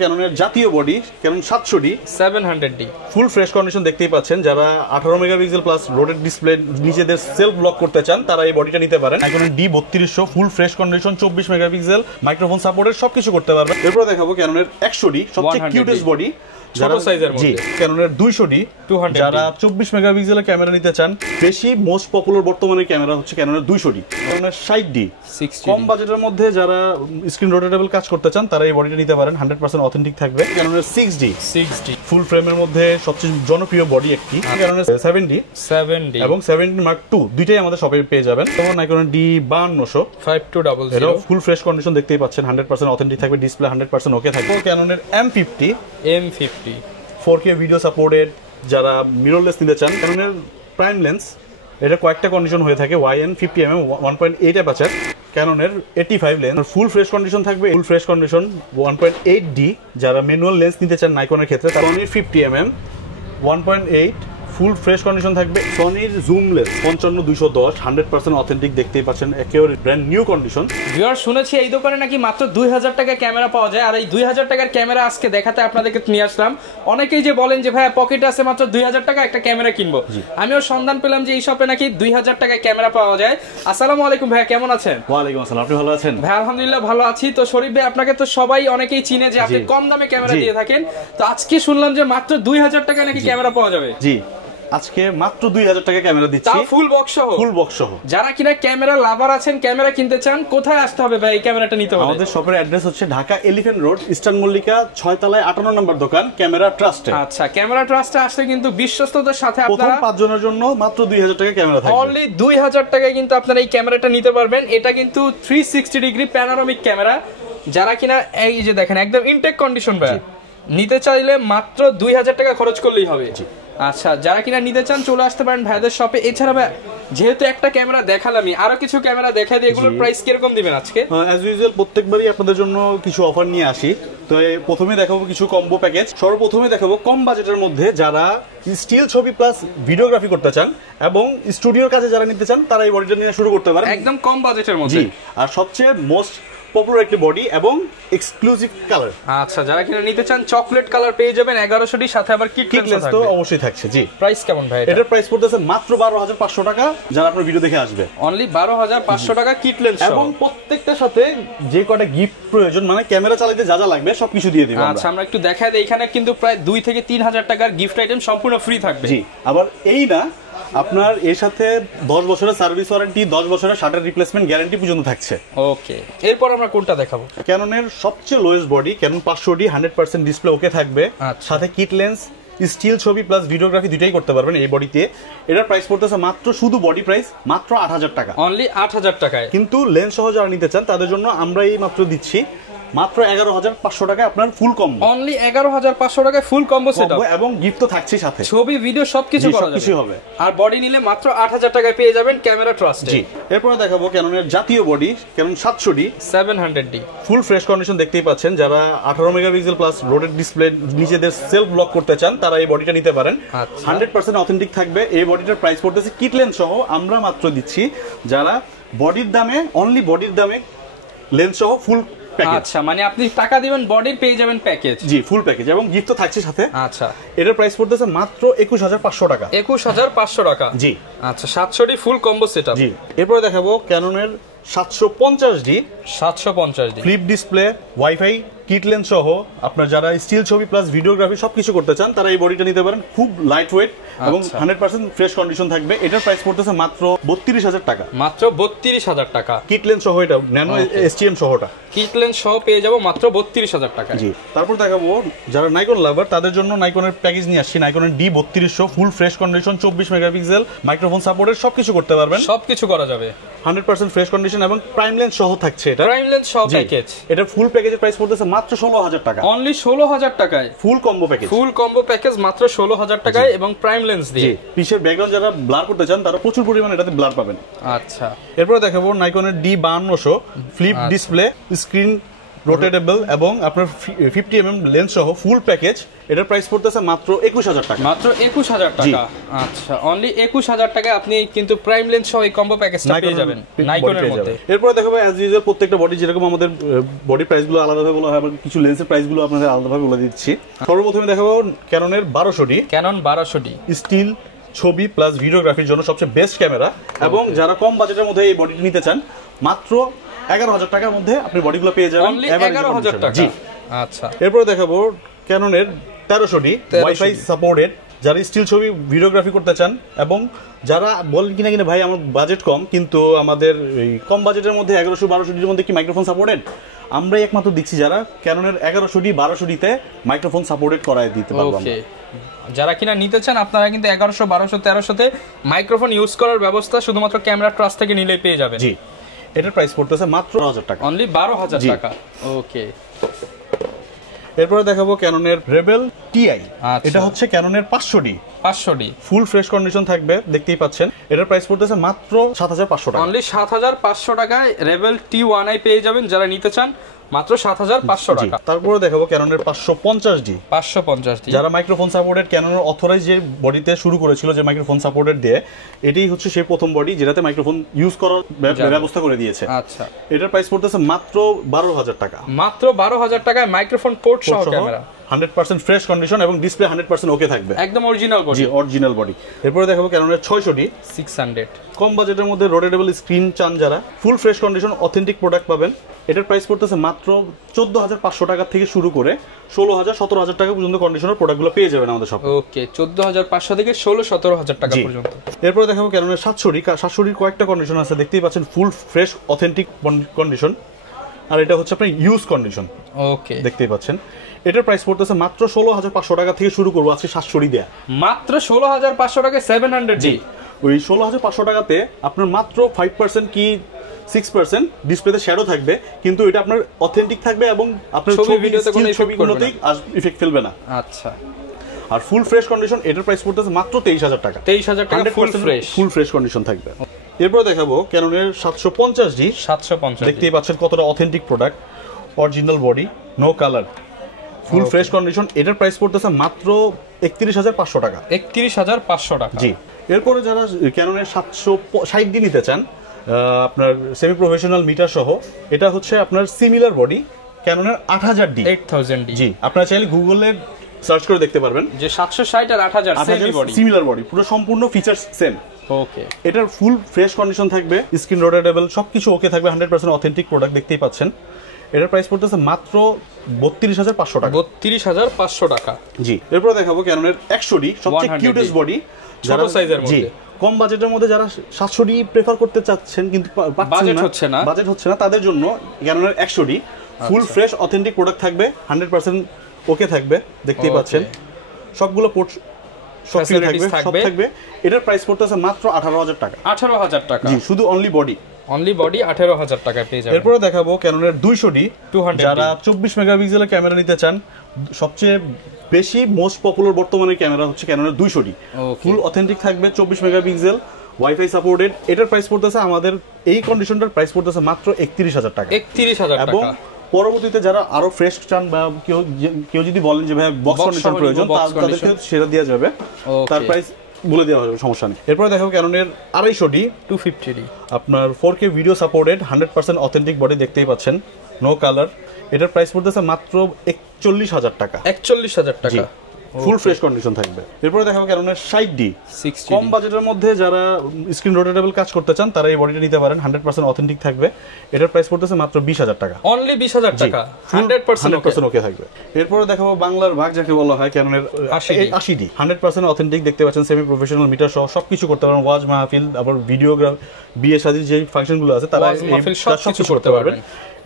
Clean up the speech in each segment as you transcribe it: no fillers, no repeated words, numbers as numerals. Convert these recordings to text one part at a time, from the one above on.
ক্যাননের জাতীয় body Canon 700D 700D full fresh condition দেখতেই পাচ্ছেন। যারা 18 মেগাপিক্সেল প্লাস রোটেড ডিসপ্লে নিজেদের সেলফ ব্লক করতে চান তারা এই বডিটা নিতে পারেন। Canon D3200 full fresh condition 24 megapixel microphone সাপোর্টের সবকিছু করতে পারবেন। এরপর দেখাবো ক্যাননের 100D সবচেয়ে কিউটেস্ট বডি ছোট সাইজের মধ্যে। ক্যাননের 200D 200D যারা 24 মেগাপিক্সেলের ক্যামেরা নিতে চান। বেশি মোস্ট পপুলার বর্তমানে ক্যামেরা হচ্ছে ক্যাননের 200D। ক্যাননের 60D 60D কম বাজেটের মধ্যে যারা স্ক্রিন রোটেটেবল কাজ করতে চান তারা এই বডিটা নিতে পারেন। 100% অথেন্টিক থাকবে। ক্যাননের 6D ফুল ফ্রেমের মধ্যে সবচেয়ে জনপ্রিয় বডি একটি। ক্যাননের 7D এবং 7D Mark II দুইটাই আমাদের শপে পেয়ে যাবেন। এবং নাইকনের D5200 5200 এটাও ফুল ফ্রেশ কন্ডিশন দেখতেই পাচ্ছেন। 100% অথেন্টিক থাকবে। ডিসপ্লে 100% ওকে থাকবে। ক্যাননের M50 4K ভিডিও সাপোর্টেড যারা মিররলেস নিতে চান। ক্যাননের প্রাইম লেন্স এটা কয়েকটা কন্ডিশন হয়ে থাকে। YN50mm 1.8 aperture. ক্যাননের 85 লেন্স ফুল ফ্রেশ কন্ডিশন থাকবে। ফুল ফ্রেশ কন্ডিশন 1.8D যারা ম্যানুয়াল লেন্স নিতে চান নাইকনের ক্ষেত্রে। সনির 50mm 1.8 ফুল ফ্রেশ কন্ডিশন থাকবে। সনির জুম লেন্স 55-210 100% অথেন্টিক দেখতেই পাচ্ছেন। একেবারে ব্র্যান্ড নিউ কন্ডিশন। ভিউয়ার শুনেছি এই দোকানে নাকি মাত্র 2000 টাকায় ক্যামেরা পাওয়া যায়। আর এই 2000 টাকার ক্যামেরা আজকে দেখাতে আপনাদেরকে নিয়ে আসলাম। অনেকেই যে বলেন যে ভাইয়া পকেটে আছে মাত্র 2000 টাকা একটা ক্যামেরা কিনবো, আমিও সন্ধান পেলাম যে এই শপে নাকি 2000 টাকায় ক্যামেরা পাওয়া যায়। আসসালামু আলাইকুম ভাইয়া, কেমন আছেন? ওয়ালাইকুম আসসালাম, আপনি ভালো আছেন? ভাই আলহামদুলিল্লাহ ভালো আছি। তো শরীফ ভাই আপনাকে তো সবাই অনেকেই চিনে যে আপনি কম দামে ক্যামেরা দিয়ে থাকেন। তো আজকে শুনলাম যে মাত্র 2000 টাকায় নাকি ক্যামেরা পাওয়া যাবে। জি, আজকে মাত্র 2000 টাকা ক্যামেরা দিচ্ছি, ফুল বক্স সহ। ফুল বক্স সহ। যারা কিনা ক্যামেরা লাভার আছেন, ক্যামেরা কিনতে চান, কোথায় আসতে হবে ভাই এই ক্যামেরাটা নিতে হবে? আমাদের শপের অ্যাড্রেস হচ্ছে Dhaka elephant road eastern Mallika 6 তলায় 58 নম্বর দোকান ক্যামেরা ট্রাস্টে। আচ্ছা, ক্যামেরা ট্রাস্টে আসলে কিন্তু বিশ্বস্ততার সাথে আপনারা প্রথম 5 জনের জন্য মাত্র 2000 টাকা ক্যামেরা থাকবে। অনলি 2000 টাকায় কিন্তু আপনারা এই ক্যামেরাটা নিতে পারবেন। এটা কিন্তু 360 ডিগ্রি প্যানোরামিক ক্যামেরা। যারা কিনা এই যে দেখেন একদম ইনটেক কন্ডিশন ভাই, নিতে চাইলে মাত্র 2000 টাকা খরচ করলেই হবে। আচ্ছা, যারা কিনা নিতে চান চলে আসতে পারেন ভাইদের শপে। এছাড়া ভাই যেহেতু একটা ক্যামেরা দেখালামই, আরো কিছু ক্যামেরা দেখাই দিই, এগুলোর প্রাইস কিরকম দিবেন আজকে? অ্যাজ ইউজুয়াল প্রত্যেকবারই আপনাদের জন্য কিছু অফার নিয়ে আসি। তো প্রথমে দেখাবো কিছু কম্বো প্যাকেজ। সর্বপ্রথমে দেখাবো কম বাজেটের মধ্যে যারা স্টিল ছবি প্লাস ভিডিওগ্রাফি করতে চান এবং স্টুডিওর কাজে যারা নিতে চান তারা এই বডিটা নিয়ে শুরু করতে পারেন একদম কম বাজেটের মধ্যে। আর সবচেয়ে মোস্ট পপুলার একটি বডি এবং এক্সক্লুসিভ কালার। আচ্ছা, যারা কিনা নিতে চান চকলেট কালার পেয়ে যাবেন 1100 সাথে আবার কিট লেন্স তো অবশ্যই থাকছে। জি, প্রাইস কেমন ভাই? এটার প্রাইস পড়তেছে মাত্র 12500 টাকা যারা আপনার ভিডিও দেখে আসবে। অনলি 12500 টাকা কিট লেন্স এবং প্রত্যেকটার সাথে যে কটা গিফট প্রয়োজন মানে ক্যামেরা চালাতে যা যা লাগবে সবকিছু দিয়ে দিব। আচ্ছা, আমরা একটু দেখাই দেই। এখানে কিন্তু প্রায় 2 থেকে 3000 টাকার গিফট আইটেম সম্পূর্ণ ফ্রি থাকবে। জি, আবার এই না, আপনার এর সাথে 10 বছরের সার্ভিস ওয়ারেন্টি, 10 বছরের শাটার রিপ্লেসমেন্ট গ্যারান্টি পর্যন্ত থাকছে। ওকে, এরপর আমরা কোনটা দেখাবো? ক্যাননের সবচেয়ে lowest body Canon 500D 100% display okay থাকবে। সাথে কিট লেন্স, স্টিল ছবি প্লাস ভিডিওগ্রাফি দুটাই করতে পারবেন এই বডিতে। এটার প্রাইস পড়তেছে মাত্র শুধু বডি প্রাইস মাত্র 8000 টাকা। অনলি 8000 টাকায়। কিন্তু লেন্স সহ যারা নিতে চান তাদের জন্য আমরা এই মাত্র দিচ্ছি মাত্র 11500 টাকায় আপনার ফুল কম্বো। অনলি 11500 টাকায় ফুল কম্বো সেটআপ এবং গিফট তো থাকছে সাথে, ছবি ভিডিও সবকিছু করা যাবে, সবকিছু হবে। আর বডি নিলে মাত্র 8000 টাকায় পেয়ে যাবেন ক্যামেরা ট্রাস্টে। জি, এরপর দেখাবো ক্যাননের জাতীয় body Canon 700D 700D full fresh condition দেখতেই পাচ্ছেন। যারা 18 মেগাপিক্সেল প্লাস রোটেড ডিসপ্লে নিজেদের সেলফ ব্লক করতে চান তারা এই বডিটা নিতে পারেন। 100% অথেন্টিক থাকবে। এই বডিটার প্রাইস পড়তেছে কিট লেন্স সহ আমরা মাত্র দিচ্ছি যারা বডির দামে, অনলি বডির দামে লেন্স সহ ফুল প্যাকেজ। আচ্ছা, মানে আপনি টাকা দিবেন বডির পেয়ে যাবেন প্যাকেজ। জি, ফুল প্যাকেজ এবং গিফট তো থাকছে সাথে। আচ্ছা, এটার প্রাইস পড়তেছে মাত্র 21500 টাকা। 21500 টাকা। জি, আচ্ছা, 700D ফুল কম্বো সেটআপ। জি, এরপরে দেখাবো ক্যাননের 750D flip display, wifi, kit lens সহ আপনার যারা স্টিল ছবি প্লাস ভিডিওগ্রাফি সবকিছু করতে চান তারা এই বডিটা নিতে পারেন। খুব লাইট ওয়েট এবং 100% ফ্রেশ কন্ডিশন থাকবে। এটার প্রাইস পড়তেছে মাত্র 32000 টাকা। মাত্র 32000 টাকা কিট লেন্স সহ, এটা ন্যানো এসটিএম সহটা কিট লেন্স সহ পেয়ে যাবো মাত্র 32000 টাকা। জি, তারপর দেখাবো যারা নাইকন লাভার তাদের জন্য নাইকনের প্যাকেজ নিয়ে আসছি। নাইকনের D3200 full fresh condition 24 megapixel microphone সাপোর্টের সবকিছু করতে পারবেন, সবকিছু করা যাবে। 100% ফ্রেশ কন্ডিশন এবং প্রাইম লেন্স সহ থাকছে। এটা প্রাইম লেন্স সহ প্যাকেজ। এটা ফুল প্যাকেজের প্রাইস পড়তেছে মাত্র 16000 টাকা। অনলি 16000 টাকায় ফুল কম্বো প্যাকেজ। ফুল কম্বো প্যাকেজ মাত্র 16000 টাকায় এবং প্রাইম লেন্স দিয়ে। পিছের ব্যাকগ্রাউন্ড যারা ব্লার করতে চান তারা প্রচুর পরিমাণে এটাতে ব্লার পাবেন। আচ্ছা, এরপর দেখাবো নাইকনের D5200 flip display screen rotatable এবং আপনার 50mm লেন্স সহ ফুল প্যাকেজ, এটার প্রাইস পড়তেছে মাত্র 21000 টাকা। মাত্র 21000 টাকা। আচ্ছা, অনলি 21000 টাকায় আপনি কিন্তু প্রাইম লেন্স সহ এই কম্বো প্যাকেজটা পেয়ে যাবেন নাইকনের মধ্যে। এরপর দেখাবো অ্যাজ ইউজুয়াল প্রত্যেকটা বডি যেরকম আমাদের বডি প্রাইসগুলো আলাদাভাবে বলা হয়, কিছু লেন্সের প্রাইসগুলো আপনাদের আলাদাভাবে বলে দিচ্ছি। সর্বপ্রথমে দেখাবো ক্যাননের 1200D, ক্যানন 1200D স্টিল ছবি প্লাস ভিডিওগ্রাফির জন্য সবচেয়ে বেস্ট ক্যামেরা, এবং যারা কম বাজেটের মধ্যে এই বডিটি নিতে চান মাত্র 11000 টাকার মধ্যে আপনি বডিগুলো পেয়ে যাবেন। অনলি 11000 টাকা। জি আচ্ছা, এরপর দেখাবো ক্যাননের 1300D ওয়াইফাই সাপোর্টেড, যারা স্টিল ছবি ভিডিওগ্রাফি করতে চান এবং যারা বলেন কিনা কিনা ভাই আমার বাজেট কম, কিন্তু আমাদের এই কম বাজেটের মধ্যে 1100-1200 মধ্যে কি মাইক্রোফোন সাপোর্টেড, আমরাই একমাত্র দিচ্ছি যারা ক্যাননের 1100D 1200D-তে মাইক্রোফোন সাপোর্টেড করায় দিতে পারবো। ওকে, যারা কিনা নিতে চান আপনারা কিন্তু 1100, 1200, 1300-তে মাইক্রোফোন ইউজ করার ব্যবস্থা শুধুমাত্র ক্যামেরা ট্রাস্ট থেকে নিলেই পেয়ে যাবেন। জি, এটার প্রাইস পড়তেছে মাত্র 12000 টাকা, অনলি 12000 টাকা। ওকে, এরপরে দেখাবো ক্যাননের রেবেল টিআই। এটা হচ্ছে ক্যাননের 500D ফুল ফ্রেশ কন্ডিশন থাকবে, দেখতেই পাচ্ছেন। এটার প্রাইস পড়তেছে মাত্র 7500 টাকা, অনলি 7500 টাকায় রেবেল T1i পেয়ে যাবেন যারা নিতে চান, মাত্র 7500 টাকা। তারপরে দেখাবো ক্যাননের 550D, যারা মাইক্রোফোন সাপোর্টেড ক্যাননের অথরাইজ যে বডিতে শুরু করেছিল যে মাইক্রোফোন সাপোর্টেড দিয়ে, এটাই হচ্ছে সেই প্রথম বডি যেটাতে মাইক্রোফোন ইউজ করার ব্যবস্থা করে দিয়েছে। আচ্ছা, এটার প্রাইস পড়তেছে মাত্র 12000 টাকা, মাত্র 12000 টাকায় মাইক্রোফোন পোর্ট সহ ক্যামেরা, 100% ফ্রেশ কন্ডিশন এবং ডিসপ্লে 100% ওকে থাকবে, একদম অরিজিনাল বডি। জি, অরিজিনাল বডি। এরপরে দেখাবো ক্যাননের 600D 600, কম বাজেটের মধ্যে রোটেটেবল স্ক্রিন চান যারা, ফুল ফ্রেশ কন্ডিশন অথেন্টিক প্রোডাক্ট পাবেন। এটার প্রাইস পড়তেছে মাত্র 14500 টাকা থেকে শুরু করে 16000-17000 টাকা পর্যন্ত কন্ডিশনের প্রোডাক্টগুলো পেয়ে যাবেন আমাদের শপে। ওকে, 14500 থেকে 16-17000 টাকা পর্যন্ত। এরপরে দেখাবো ক্যাননের 700D কয়েকটা কন্ডিশন আছে, দেখতেই পাচ্ছেন, ফুল ফ্রেশ অথেন্টিক কন্ডিশন, আর এটা হচ্ছে আপনার ইউজ কন্ডিশন। ওকে, দেখতেই পাচ্ছেন। এটার প্রাইস পড়তেছে মাত্র 16500 টাকা থেকে শুরু করবো আজকে 700D দেয়া, মাত্র 16500 টাকায় 700D। ওই 16500 টাকাতে আপনার মাত্র 5% কি 6% ডিসপ্লেতে শ্যাডো থাকবে, কিন্তু এটা আপনার অথেন্টিক থাকবে এবং আপনার ছবি ভিডিওতে কোনো ছবিগুলোতেই ইফেক্ট ফেলবে না। আচ্ছা, আর ফুল ফ্রেশ কন্ডিশন এটার প্রাইস পড়তেছে মাত্র 23000 টাকা, 23000 টাকা ফুল ফ্রেশ কন্ডিশন থাকবে। এরপর দেখাবো ক্যাননের 750D, দেখতেই পাচ্ছেন কতটা authentic product, original body, no colour, full fresh condition. এটার প্রাইস পড়তেছে মাত্র 31500 টাকা, 31500 টাকা। জি, এরপরে যারা ক্যাননের 760D নিতে চান আপনার সেমি প্রফেশনাল মিটার সহ, এটা হচ্ছে আপনার সিমিলার বডি ক্যাননের 8000D, 8000D। জি, আপনারা চাইলে গুগলে সার্চ করে দেখতে পারবেন যে 760 আর 8000 সিমিলার বডি, পুরো সম্পূর্ণ ফিচার্স সেম। ওকে, এটার ফুল ফ্রেশ কন্ডিশন থাকবে, স্ক্রিন রোটেটেবল, সবকিছু ওকে থাকবে, 100% অথেন্টিক প্রোডাক্ট, দেখতেই পাচ্ছেন। এটার প্রাইস পড়তেছে মাত্র 32500 টাকা, 32500 টাকা। জি, এরপর দেখাবো ক্যাননের 100D, সবচেয়ে কিউটেস্ট বডি, ছোট সাইজের মধ্যে, কম বাজেটের মধ্যে যারা 700D প্রেফার করতে চাচ্ছেন কিন্তু বাজেট হচ্ছে না, তাদের জন্য ক্যাননের 100D full fresh authentic product থাকবে, 100% ওকে থাকবে, দেখতেই পাচ্ছেন। সবগুলো পোর্ট সব থাকবে। এটার প্রাইস পড়তেছে মাত্র 18000 টাকা, 18000 টাকা। জি, শুধু অনলি বডি 18000 টাকা পেয়ে যাবেন। এরপরে দেখাবো ক্যাননের 200D, যারা 24 মেগাপিক্সেলের ক্যামেরা নিতে চান, সবচেয়ে বেশি মোস্ট পপুলার বর্তমানে ক্যামেরা হচ্ছে ক্যাননের 200D, ফুল অথেন্টিক থাকবে, 24 মেগাপিক্সেল, ওয়াইফাই সাপোর্টেড। এটার প্রাইস পড়তেছে আমাদের এই কন্ডিশনটার প্রাইস পড়তেছে মাত্র 31000 টাকা, 31000 টাকা। এবং পরবর্তীতে যারা আরো ফ্রেশ চান বা কেউ যদি বলেন যে ভাই বক্স কন্ডিশন প্রয়োজন, তাদেরকে সেটা দেওয়া যাবে, তার প্রাইস বলে দেওয়া হবে, সমস্যা নেই। এরপরে দেখাবো ক্যাননের 250D 250D, আপনার 4K video supported, 100% authentic body, দেখতেই পাচ্ছেন, নো কালার। এটার প্রাইস পড়তেছে মাত্র 41000 টাকা, 41000 টাকা, ফুল ফ্রেশ কন্ডিশন থাকবে। এরপরে দেখাবো ক্যাননের 60D, কম বাজেটের মধ্যে যারা স্ক্রিন রোটেটেবল কাজ করতে চান তারা এই বডিটা নিতে পারেন, 100% অথেন্টিক থাকবে। এটার প্রাইস পড়তেছে মাত্র 20000 টাকা, অনলি 20000 টাকা, 100% ওকে থাকবে। এরপরে দেখাবো বাংলার ভাগ যাকে বলা হয়, ক্যাননের 80D, 100% অথেন্টিক, দেখতে পাচ্ছেন, সেমি প্রফেশনাল মিটার সহ সবকিছু করতে পারেন, ওয়াজ মাহফিল, আবার ভিডিওগ্রাফি, বিয়ে শাদীর যে ফাংশনগুলো আছে তারা সবকিছু করতে পারবেন।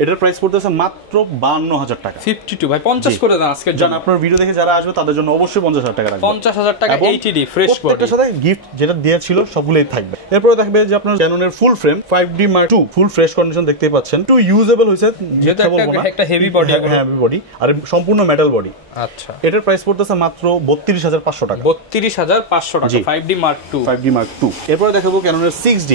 এটার প্রাইস পড়তেছে মাত্র 52000 টাকা, 52 ভাই 50 করে দেন আজকে জান, আপনার ভিডিও দেখে যারা আসবে তাদের জন্য অবশ্যই 50,000 টাকা রাখবেন। 50,000 টাকা এইচডি ফ্রেশ বডি, প্রত্যেকটার সাথে গিফট যেটা দেয়া ছিল সবগুলোই থাকবে। এরপরে দেখবে যে আপনার ক্যাননের full frame 5D Mark II full fresh condition দেখতেই পাচ্ছেন। টু ইউজেবল হইছে, যেটা একটা হেভি বডি, হেভি বডি আর সম্পূর্ণ মেটাল বডি। আচ্ছা, এটার প্রাইস পড়তেছে মাত্র 32,500 টাকা। 32,500 টাকা 5D Mark II। এরপরে দেখাবো ক্যাননের 6D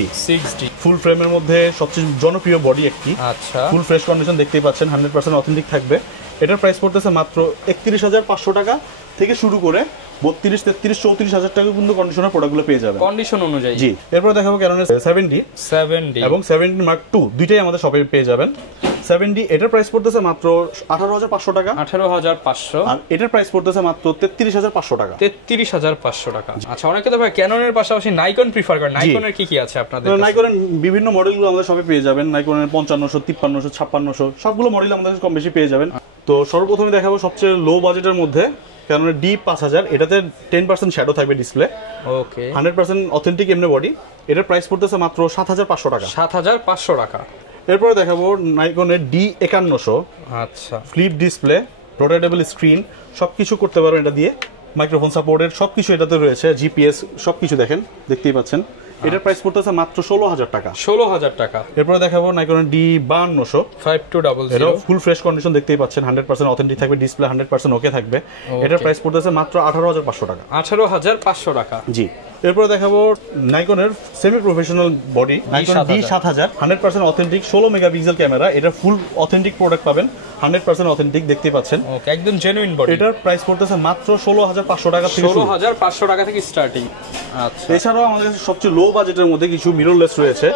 ফুল ফ্রেমের মধ্যে সবচেয়ে জনপ্রিয় বডি একটি। আচ্ছা, ফুল ফ্রেশ কন্ডিশন দেখতেই পাচ্ছেন, 100% অথেন্টিক থাকবে। এটার প্রাইস পড়তেছে মাত্র 31,500 টাকা থেকে শুরু করে 32, 33, 34,000 টাকা পর্যন্ত কন্ডিশনার প্রোডাক্টগুলো পেয়ে যাবেন কন্ডিশন অনুযায়ী। জি, এরপর দেখাবো ক্যাননের 7D এবং 7D Mark II দুইটাই আমাদের শপে পেয়ে যাবেন। 7D এটার প্রাইস পড়তেছে মাত্র 18,500 টাকা, 18,500। আর এটার প্রাইস পড়তেছে মাত্র 33,500 টাকা, 33,500 টাকা। আচ্ছা, অনেকে তো ভাই ক্যাননের পাশাপাশি নাইকন প্রিফার করেন, নাইকনের কি কি আছে আপনাদের কাছে? নাইকনের বিভিন্ন মডেলগুলো আমাদের শপে পেয়ে যাবেন। নাইকনের 5500, 5300, 5600 সবগুলো মডেল আমাদের কাছে কম বেশি পেয়ে যাবেন। তো সর্বপ্রথমে দেখাবো সবচেয়ে লো বাজেটের মধ্যে ক্যাননের D5000। এটাতে 10% শ্যাডো থাকবে ডিসপ্লে, ওকে, 100% অথেন্টিক এমনি বডি। এটার প্রাইস পড়তেছে মাত্র 7,500 টাকা, 7,500 টাকা। এরপরে দেখাবো নাইকনের D5100। আচ্ছা, ফ্লিপ ডিসপ্লে, রোটেটেবল স্ক্রিন, সবকিছু করতে পারবেন এটা দিয়ে। মাইক্রোফোন সাপোর্টেড সবকিছু এটাতে রয়েছে, জিপিএস সবকিছু দেখতেই পাচ্ছেন। এটার প্রাইস পড়তেছে মাত্র 16,000 টাকা, 16,000 টাকা। এরপরে দেখাবো নাইকনের D5200। 5200 এটা ফুল ফ্রেশ কন্ডিশন দেখতেই পাচ্ছেন, 100% অথেন্টিক থাকবে, ডিসপ্লে 100% ওকে থাকবে। এটার প্রাইস পড়তেছে মাত্র 18,500 টাকা, 18,500 টাকা। জি। এরপরে দেখাবো নাইকনের semi professional body, Nikon D7000, 100% authentic, 16 megapixel camera. এটা ফুল অথেন্টিক প্রোডাক্ট পাবেন, 100% অথেন্টিক দেখতেই পাচ্ছেন, ওকে, একদম জেনুইন বডি। এটার প্রাইস পড়তেছে মাত্র 16,500 টাকা থেকে, 16,500 টাকা থেকে স্টার্টিং। আচ্ছা, এছাড়াও আমাদের কাছে সবচেয়ে লো বাজেটের মধ্যে কিছু মিররলেস রয়েছে।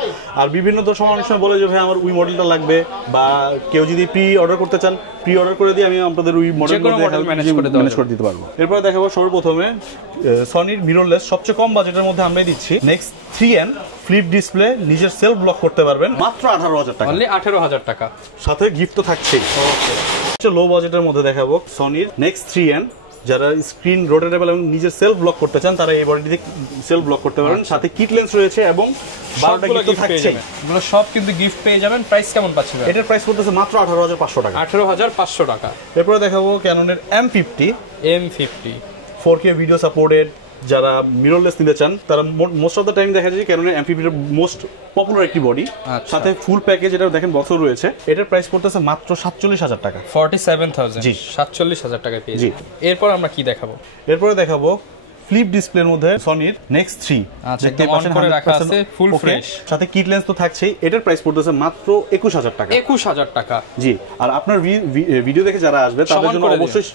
আর বিভিন্ন সময় অনেক সময় বলে যে ভাই আমার ওই মডেলটা লাগবে, বা কেউ যদি প্রি অর্ডার করতে চান প্রি অর্ডার করে দিয়ে আমি আপনাদের ওই মডেলগুলো ম্যানেজ করে দিতে পারবো। এরপর দেখাবো সর্বপ্রথমে সনির মিররলেস সবচেয়ে কম বাজেটের মধ্যে আমরা দিচ্ছি নেক্সট 3N ফ্লিপ ডিসপ্লে, নিজের সেলফ ব্লক করতে পারবেন মাত্র 18,000 টাকা, অনলি 18,000 টাকা, সাথে গিফট তো থাকছেই। ওকে, সবচেয়ে লো বাজেটের মধ্যে দেখাবো সনির নেক্সট 3N। যারা স্ক্রিন রোটেটেবল এবং নিজের সেলফ ব্লক করতে চান তারা এই বডিতে সেলফ ব্লক করতে পারেন, সাথে কিট লেন্স রয়েছে এবং 12টা গিফট থাকছে। এগুলো সব কিন্তু গিফট পেয়ে যাবেন। প্রাইস কেমন পাচ্ছেন? এটার প্রাইস পড়তেছে মাত্র 18,500 টাকা, 18,500 টাকা। এরপরে দেখাবো ক্যাননের M50 4K ভিডিও সাপোর্টেড। যারা মিররলেস নিতে চান তারা মোস্ট অফ দ্য টাইম দেখা যায় ক্যাননের M50 এর মোস্ট পপুলার একটি বডি, সাথে ফুল প্যাকেজ এটা দেখেন বক্সও রয়েছে। এটার প্রাইস পড়তেছে মাত্র 47,000 টাকা, 47,000, জি, 47,000 টাকায় পেয়ে জি। এরপর আমরা কি দেখাবো? এরপরে দেখাবো ফ্লিপ ডিসপ্লের মধ্যে সনির নেক্সট 3, দেখতে অন করে রাখা আছে, ফুল ফ্রেশ, সাথে কিট লেন্স তো থাকছেই। এটার প্রাইস পড়তেছে মাত্র 21,000 টাকা, 21,000 টাকা, জি। আর আপনার ভিডিও দেখে যারা আসবে তাদের জন্য অবশ্যই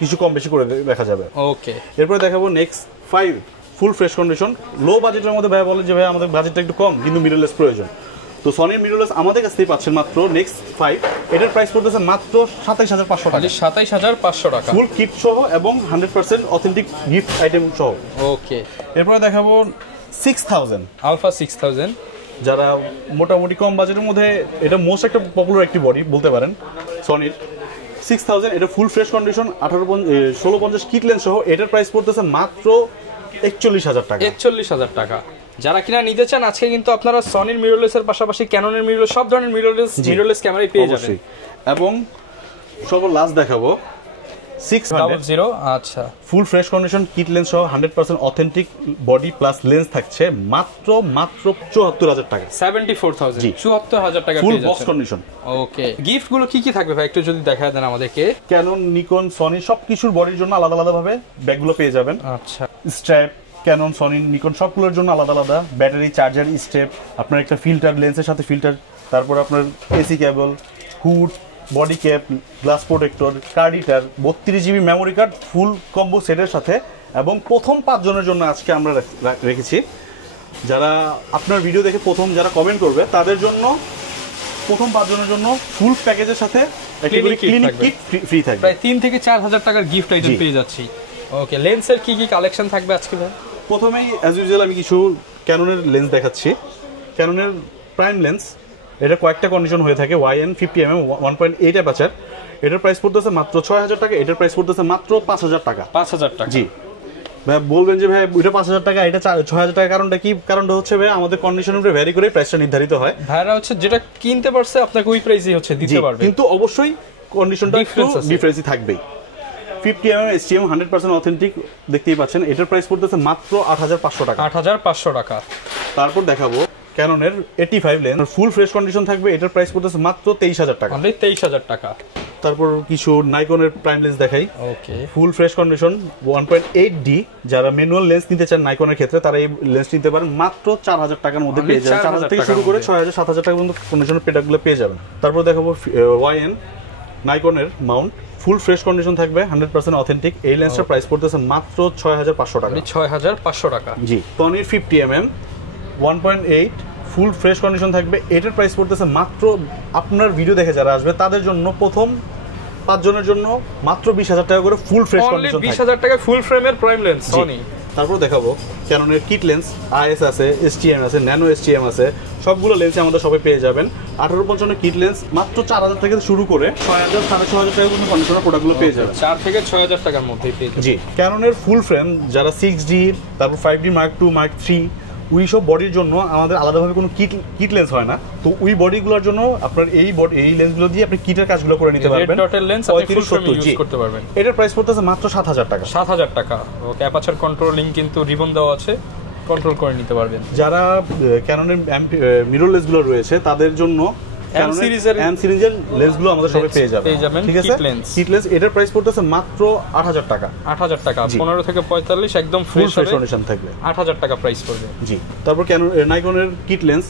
কিছু কম বেশি করে দেখা যাবে। ওকে, এরপরে দেখাবো নেক্সট 5 ফুল ফ্রেশ কন্ডিশন। লো বাজেটের মধ্যে ভাই বলে যে ভাই আমাদের বাজেটটা একটু কম কিন্তু মিররলেস প্রয়োজন, তো সনির মিররলেস আমাদের কাছ থেকে পাচ্ছেন মাত্র নেক্সট 5। এটার প্রাইস পড়তেছে মাত্র 27,500 টাকা, 27,500 টাকা, ফুল কিট সহ এবং 100% অথেন্টিক গিফট আইটেম সহ। ওকে, এরপরে দেখাবো 6000 আলফা 6000। যারা মোটামুটি কম বাজেটের মধ্যে, এটা মোস্ট একটা পপুলার একটি বডি বলতে পারেন সনির 6000। এটা ফুল ফ্রেশ কন্ডিশন, 1650 কিট লেন্স সহ। এটার প্রাইস পড়তেছে মাত্র 41,000 টাকা, 41,000 টাকা। যারা কিনা নিতে চান আজকে কিন্তু আপনারা সনির মিররলেসের পাশাপাশি ক্যাননের মিররলেস, সব ধরনের মিররলেস ক্যামেরাই পেয়ে যাবেন। এবং সব লাস্ট দেখাবো 600। আচ্ছা, ফুল ফ্রেশ কন্ডিশন কিট লেন্স সহ 100% অথেন্টিক বডি প্লাস লেন্স থাকছে মাত্র 74,000 টাকা, 74,000, 74,000 টাকা ফুল পেয়ে বক্স যাচ্ছেন। কন্ডিশন। ওকে, গিফট গুলো কি কি থাকবে ভাই একটু যদি দেখায় দেন আমাদেরকে? ক্যানন, নিকন, সনি সবকিছুর বডির জন্য আলাদা আলাদা ভাবে ব্যাগগুলো পেয়ে যাবেন। আচ্ছা, স্ট্র্যাপ, ক্যানন, সনি, নিকন সবগুলোর জন্য আলাদা আলাদা ব্যাটারি, চার্জার, স্টেপ, আপনার একটা ফিল্টার, লেন্সের সাথে ফিল্টার, তারপর আপনার AC cable, hood, body cap, glass protector, card reader, 32 GB memory card, full combo সেটের সাথে। এবং প্রথম 5 জনের জন্য আজকে আমরা রেখেছি, যারা আপনার ভিডিও দেখে প্রথম যারা কমেন্ট করবে তাদের জন্য, প্রথম 5 জনের জন্য ফুল প্যাকেজের সাথে ক্লিনিক কিট ফ্রি থাকবে। প্রায় 3 থেকে 4,000 টাকার গিফট আইটেম পেয়ে যাচ্ছি। ওকে, লেন্সের কি কি কালেকশন থাকবে আজকে ভাই? প্রথমেই অ্যাজ ইউজুয়াল আমি কিছু ক্যাননের লেন্স দেখাচ্ছি। ক্যাননের প্রাইম লেন্স, এটা কয়েকটা কন্ডিশন হয়ে থাকে, YN50mm 1.8 অ্যাপারচার। এটার প্রাইস পড়তেছে মাত্র 6,000 টাকা, এটার প্রাইস পড়তেছে মাত্র 5,000 টাকা, 5,000 টাকা, জি। ভাই বলবেন যে ভাই এটা 5,000 টাকা, এটা 6,000 টাকা, কারণটা কি? কারণটা হচ্ছে ভাই আমাদের কন্ডিশনের উপরে ভ্যারি করে প্রাইসটা নির্ধারিত হয়। ভাইরা হচ্ছে যেটা কিনতে পারছে আপনাকে ওই প্রাইসই হচ্ছে দিতে পারবে, কিন্তু অবশ্যই কন্ডিশনটা একটু ডিফারেন্সই থাকবেই। 50mm STM 100% অথেন্টিক দেখতেই পাচ্ছেন, এটার প্রাইস পড়তেছে মাত্র 8500 টাকা। 8500 টাকা। তারপর দেখাবো ক্যাননের 85 লেন্স ফুল ফ্রেশ কন্ডিশন থাকবে, এটার প্রাইস পড়তেছে মাত্র 23000 টাকা। অনলি 23000 টাকা। তারপর কিছু নাইকনের প্রাইম লেন্স দেখাই। ওকে, ফুল ফ্রেশ কন্ডিশন 1.8D, যারা ম্যানুয়াল লেন্স নিতে চান নাইকনের ক্ষেত্রে তারা এই লেন্স নিতে পারেন মাত্র 4000 টাকার মধ্যে পেয়ে যাবেন। 4000 থেকে শুরু করে 6000 7000 টাকা পর্যন্ত কন্ডিশনের প্রোডাক্টগুলো পেয়ে যাবেন। তারপর দেখাবো YN নাইকনের মাউন্ট ফুল ফ্রেশ কন্ডিশন থাকবে, 100% অথেন্টিক। এই লেন্সটার প্রাইস পড়তেছে মাত্র 6500 টাকা। 6500 টাকা। জি। সনির 50mm 1.8 ফুল ফ্রেশ কন্ডিশন থাকবে, এটার প্রাইস পড়তেছে মাত্র, আপনার ভিডিও দেখে যারা আসবে তাদের জন্য প্রথম 5 জনের জন্য মাত্র 20000 টাকা করে ফুল ফ্রেশ কন্ডিশন। 20000 টাকা ফুল ফ্রেমের প্রাইম লেন্স সনি। তারপর দেখাবো ক্যাননের কিট লেন্স, IS আছে, STM আছে, ন্যানো STM আছে, সবগুলো লেন্সে আমাদের সবাই পেয়ে যাবেন। 1855 কিট লেন্স মাত্র 4000 থেকে শুরু করে 6000 6500 টাকা পর্যন্ত কন্ডিশনের প্রোডাক্টগুলো পেয়ে যাবেন। 4 থেকে 6000 টাকার মধ্যেই পেয়ে যাবেন। জি। ক্যাননের ফুল ফ্রেম যারা 6D, তারপর 5D Mark II Mark III ওই সব বডির জন্য আমাদের আলাদাভাবে কোনো কিট লেন্স হয় না, তো ওই বডিগুলোর জন্য আপনার এই লেন্সগুলো দিয়ে আপনি কিটের কাজগুলো করে নিতে পারবেন। রেড ডটের লেন্স আপনি ফুল ফ্রেম ইউজ করতে পারবেন। এটার প্রাইস পড়তেছে মাত্র 7000 টাকা। 7000 টাকা। ওকে, অ্যাপারচার কন্ট্রোলিং কিন্তু রিবন দেওয়া আছে, কন্ট্রোল করে নিতে পারবেন। যারা ক্যাননের মিরর লেন্সগুলো রয়েছে তাদের জন্য এম সিরিজের লেন্সগুলো আমাদের সবাই পেয়ে যাবেন। ঠিক আছে, কিট লেন্স এটার প্রাইস পড়তেছে মাত্র 8000 টাকা। 8000 টাকা। 15 থেকে 45 একদম ফুল ফ্রেশ কন্ডিশন থাকবে, 8000 টাকা প্রাইস পড়বে। জি। তারপর নাইকনের kit lens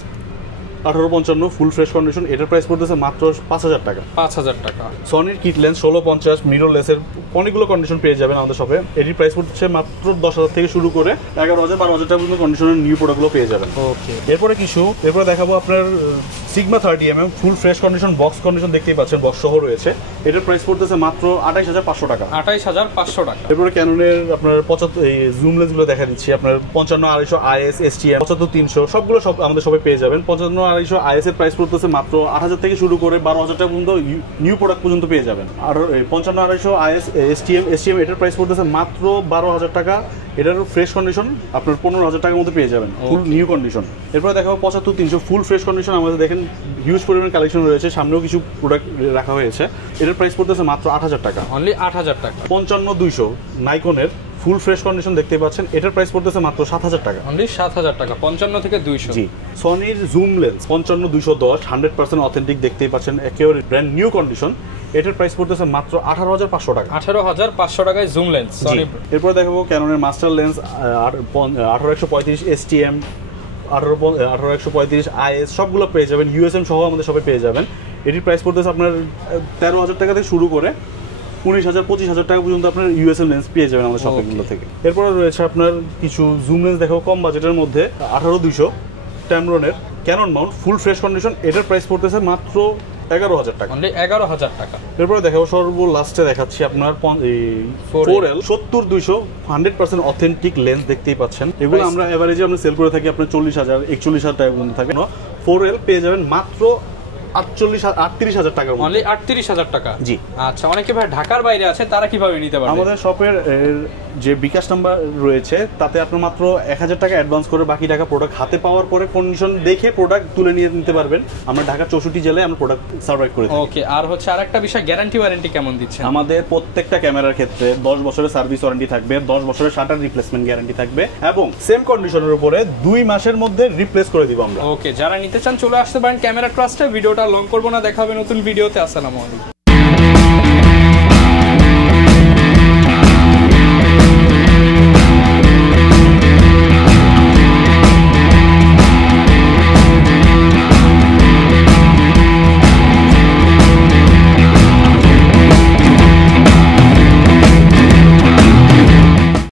1855 full fresh condition, এটার প্রাইস পড়তেছে মাত্র 5000 টাকা। 5000 টাকা। সনির কিট লেন্স 1650 মিরর লেন্সের অনেকগুলো কন্ডিশন পেয়ে যাবেন আমাদের শপে, এটির প্রাইস পড়ছে মাত্র 10000 থেকে শুরু করে 11000 12000 টাকা পর্যন্ত কন্ডিশনের নিউ প্রোডাক্টগুলো পেয়ে যাবেন। ওকে। এরপরে দেখাবো আপনার সিগমা 30mm ফুল ফ্রেশ কন্ডিশন বক্স কন্ডিশন দেখতেই পাচ্ছেন, বক্স সহ রয়েছে, এটার প্রাইস পড়তেছে মাত্র 28500 টাকা। 28500 টাকা। এরপরে ক্যাননের আপনার 75 এই জুম লেন্সগুলো দেখা দিচ্ছি, আপনার 55 250 IS STM 75 300 সবগুলো সব আমাদের সবাই পেয়ে যাবেন। 55 250 IS এর প্রাইস পড়তেছে মাত্র 8000 থেকে শুরু করে 12000 টাকা পর্যন্ত নিউ প্রোডাক্ট পর্যন্ত পেয়ে যাবেন। আর 55 250 IS STM এটার প্রাইস পড়তেছে মাত্র 12000 টাকা। এটার ফ্রেশ কন্ডিশন আপনার 15000 টাকার মধ্যে পেয়ে যাবেন, ফুল নিউ কন্ডিশন। এরপরে দেখাবো 75 300 ফুল ফ্রেশ কন্ডিশন, আমাদের দেখেন হিউজ পরিমাণ কালেকশন রয়েছে, সামনেও কিছু প্রোডাক্ট রাখা হয়েছে, এটার প্রাইস পড়তেছে মাত্র 8000 টাকা। অনলি 8000 টাকা। 55 200 নাইকনের ফুল ফ্রেশ কন্ডিশন দেখতেই পাচ্ছেন, এটার প্রাইস পড়তেছে মাত্র 7000 টাকা। অনলি 7000 টাকা। 55 থেকে 200। জি। সনির জুম লেন্স 55 210 100% অথেন্টিক দেখতেই পাচ্ছেন, একেবারে ব্র্যান্ড নিউ কন্ডিশন, এটার প্রাইস পড়তেছে মাত্র 18500 টাকা। 18500 টাকায় জুম লেন্স সনি। এরপর দেখাবো ক্যাননের মাস্টার লেন্স 18135 STM 18135 IS সবগুলো পেয়ে যাবেন, USM সহ আমাদের সবাই পেয়ে যাবেন। এটির প্রাইস পড়তেছে আপনার 13000 টাকা থেকে শুরু করে 19000 25000 টাকা পর্যন্ত আপনার USM লেন্স পেয়ে যাবেন আমাদের শপিংগুলো থেকে। এরপরে রয়েছে আপনার কিছু জুম লেন্স দেখাবো কম বাজেটের মধ্যে, 18200 ট্যামরনের Canon mount full fresh condition, এটার প্রাইস পড়তেছে মাত্র 11000 টাকা। অনলি 11000 টাকা। এরপরে দেখাবো লাস্টে দেখাচ্ছি আপনার 4L 70 200 100% অথেন্টিক লেন্স দেখতেই পাচ্ছেন, এগুলো আমরা এভারেজে আমরা সেল করে থাকি আপনার 40000 41000 টাকা পর্যন্ত থাকে। 4L পেয়ে যাবেন মাত্র 38000 টাকা। অনলি 38000 টাকা। জি। আচ্ছা, অনেকে ভাই ঢাকার বাইরে আছে, তারা কিভাবে নিতে পারবে? আমাদের শপের যে বিকাশ নাম্বার রয়েছে তাতে আপনি মাত্র 1000 টাকা অ্যাডভান্স করে বাকি টাকা প্রোডাক্ট হাতে পাওয়ার পরে কন্ডিশন দেখে প্রোডাক্ট তুলে নিয়ে নিতে পারবেন। আমরা ঢাকার 64 জেলায় আমরা প্রোডাক্ট সার্ভাইভ করে থাকি। ওকে। আর হচ্ছে আরেকটা বিষয়, গ্যারান্টি ওয়ারেন্টি কেমন দিচ্ছেন? আমাদের প্রত্যেকটা ক্যামেরার ক্ষেত্রে 10 বছরের সার্ভিস ওয়ারেন্টি থাকবে, 10 বছরের শাটার রিপ্লেসমেন্ট গ্যারান্টি থাকবে এবং সেম কন্ডিশনের উপরে 2 মাসের মধ্যে রিপ্লেস করে দিব আমরা। ওকে, যারা নিতে চান চলে আসতে পারেন ক্যামেরা ট্রাস্টে। ভিডিওটা লং করব না, দেখা হবে নতুন ভিডিওতে। আসসালামু আলাইকুম।